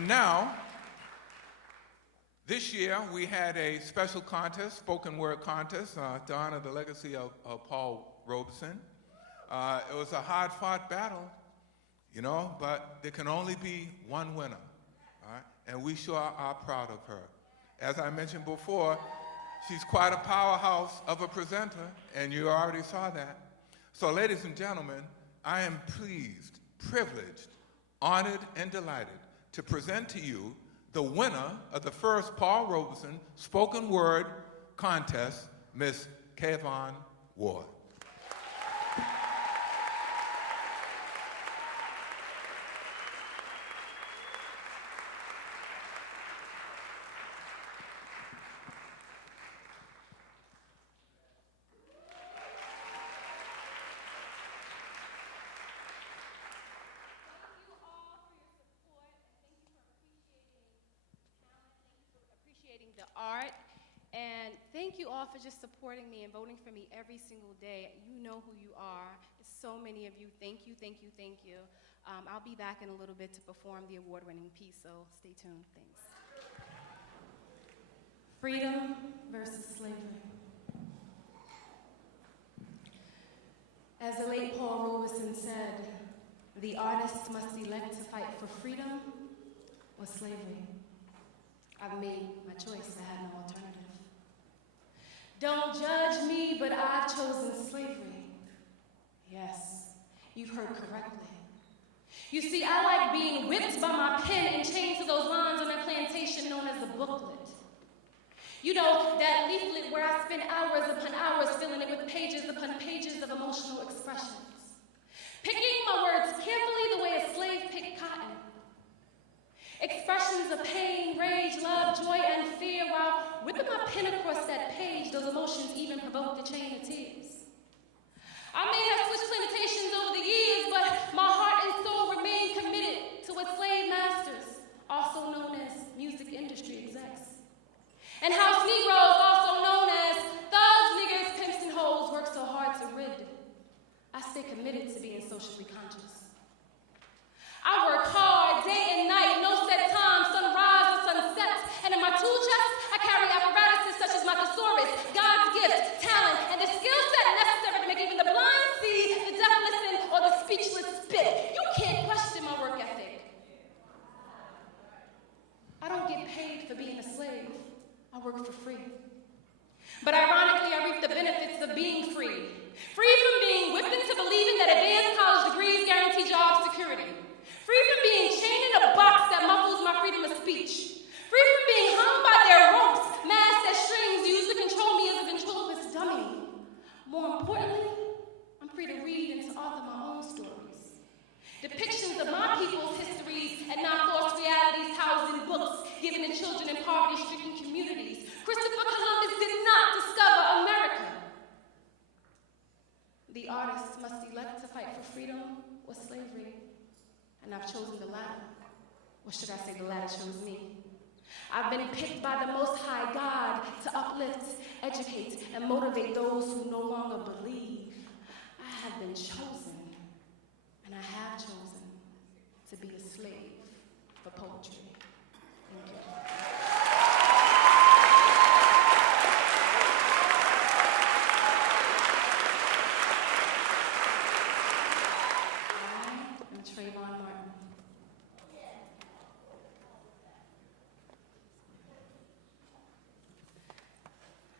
And now, this year we had a special contest, spoken word contest, to honor the legacy of Paul Roberson. It was a hard-fought battle, you know, but there can only be one winner, all right? And we sure are proud of her. As I mentioned before, she's quite a powerhouse of a presenter, and you already saw that. So, ladies and gentlemen, I am pleased, privileged, honored, and delighted to present to you the winner of the first Paul Roberson spoken word contest, Miss Kavon Ward. The art, and thank you all for just supporting me and voting for me every single day. You know who you are. So many of you. Thank you, thank you, thank you. I'll be back in a little bit to perform the award-winning piece, so stay tuned. Thanks. Freedom versus slavery. As the late Paul Roberson said, the artist must elect to fight for freedom or slavery. I've made my choice. I had no alternative. Don't judge me, but I've chosen slavery. Yes, you've heard correctly. You see, I like being whipped by my pen and chained to those lines on that plantation known as the booklet. You know, that leaflet where I spend hours upon hours filling it with pages upon pages of emotional expressions. Picking my words carefully the way a slave picked cotton. Expressions of pain, rage, love, joy, and fear, while whipping my pen across that page, those emotions even provoked a chain of tears. I may have switched plantations over the years, but my heart and soul remain committed to what slave masters, also known as music industry execs, and house Negroes, also known as thugs, niggers, pimps, and hoes, work so hard to rid. I stay committed to being socially conscious. I work hard, day and night, no set time, sunrise or sunset. And in my tool chest, I carry apparatuses such as my thesaurus, God's gift, talent, and the skill set necessary to make even the blind see, the deaf listen, or the speechless spit. You can't question my work ethic. I don't get paid for being a slave. I work for free. But ironically, I reap the benefits of being free. Free from being whipped into believing that advanced college degrees guarantee job security. Free from being chained in a box that muffles my freedom of speech. Free from being hung by their ropes, masked as strings used to control me as a ventriloquist dummy. More importantly, I'm free to read and to author my own stories. Depictions of my people's histories and not false realities housed in books given to children in poverty-stricken communities. Christopher Columbus did not discover America. The artist must elect to fight for freedom or slavery. And I've chosen the latter. Or should I say the latter chose me? I've been picked by the Most High God to uplift, educate, and motivate those who no longer believe. I have been chosen, and I have chosen to be a slave for poetry. Thank you.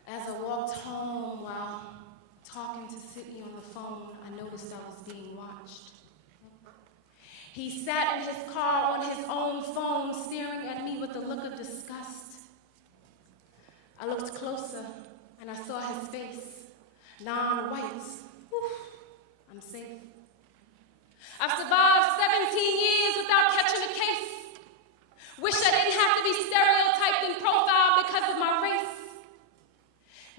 As I walked home while talking to Sydney on the phone, I noticed I was being watched. He sat in his car on his own phone, staring at me with a look of disgust. I looked closer, and I saw his face, non-white. I'm safe. I've survived 17 years without catching a case. Wish I didn't have to be stereotyped in profile because of my race.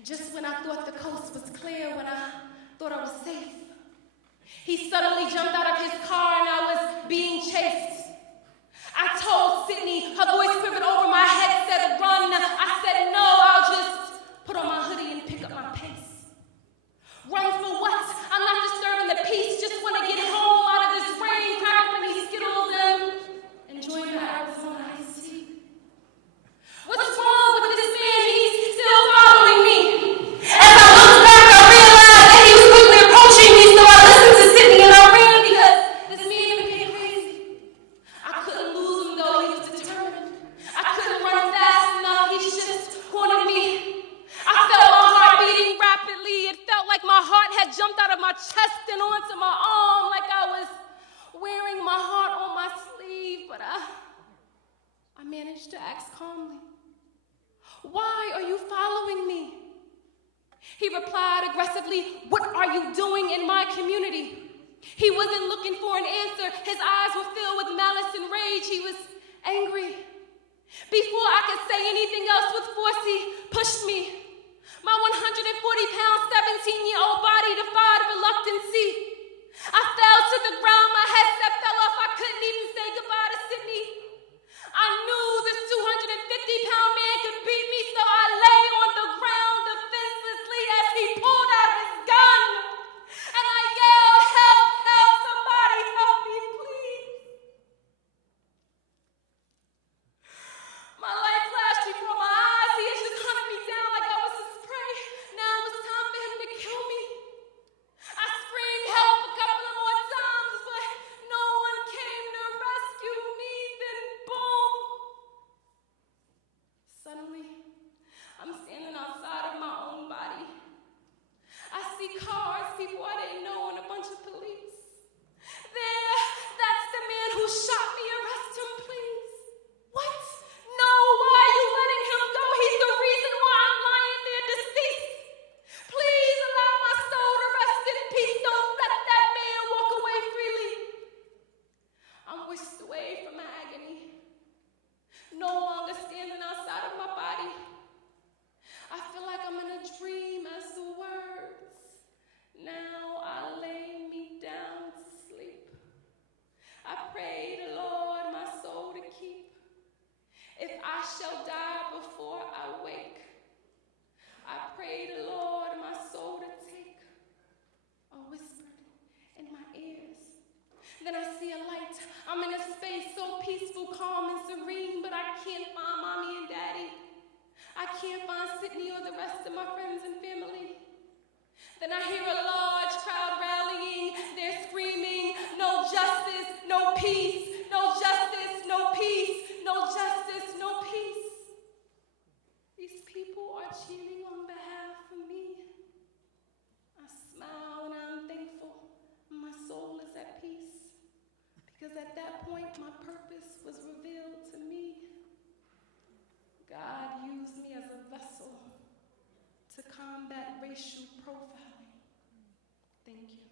Just when I thought the coast was clear, when I thought I was safe, he suddenly jumped out of his car and I was being chased. I told Sydney, her voice quivered over my head, said, "Run." I said, "No, I'll just put on my hoodie and pick up my pace." Run for what? I'm not disturbing the peace, just want to get home out of this rain, crack up any Skittles and enjoy my Arizona ice. jumped out of my chest and onto my arm like I was wearing my heart on my sleeve, but I managed to ask calmly, "Why are you following me?" He replied aggressively, "What are you doing in my community?" He wasn't looking for an answer. His eyes were filled with malice and rage. He was angry. Before I could say anything else with force, he pushed me. My 140-pound, 17-year-old body defied reluctancy. I fell to the ground. My headset fell off. I couldn't even say goodbye to Sydney. I knew this 250-pound man could beat me, so I lay on the ground defenselessly as he pulled out his gun. And I yelled, "Help, help, somebody help me, please." My light flashed before my eyes. He had just hunted me down like I was his prey. Now it was time for him to kill me. I screamed help a couple of more times, but no one came to rescue me. Then boom! Suddenly, I'm standing outside of my own body. I see cars, people I didn't know, and a bunch of police. There, that's the man who shot me. Arrest him, please. What? No, why are you letting him go? He's the reason why I'm lying there deceased. Please allow my soul to rest in peace. Don't let that man walk away freely. I'm whisked away from my agony, no longer standing outside of my body. I feel like I'm in a dream as the words, "Now I lay me down to sleep. I pray the Lord my soul to keep. If I shall die before I wake, I pray the Lord my soul to take," are whispered in my ears. Then I see a light. I'm in a space so peaceful, calm, and serene, but I can't find Mommy and Daddy. I can't find Sydney or the rest of my friends and family. Then I hear a large crowd rallying. They're screaming, "No justice, no peace, no justice, no peace, no justice, no peace." These people are chanting on behalf of me. I smile and I'm thankful. My soul is at peace, because at that point my purpose was revealed to me. God used me as a vessel to combat racial profiling. Thank you.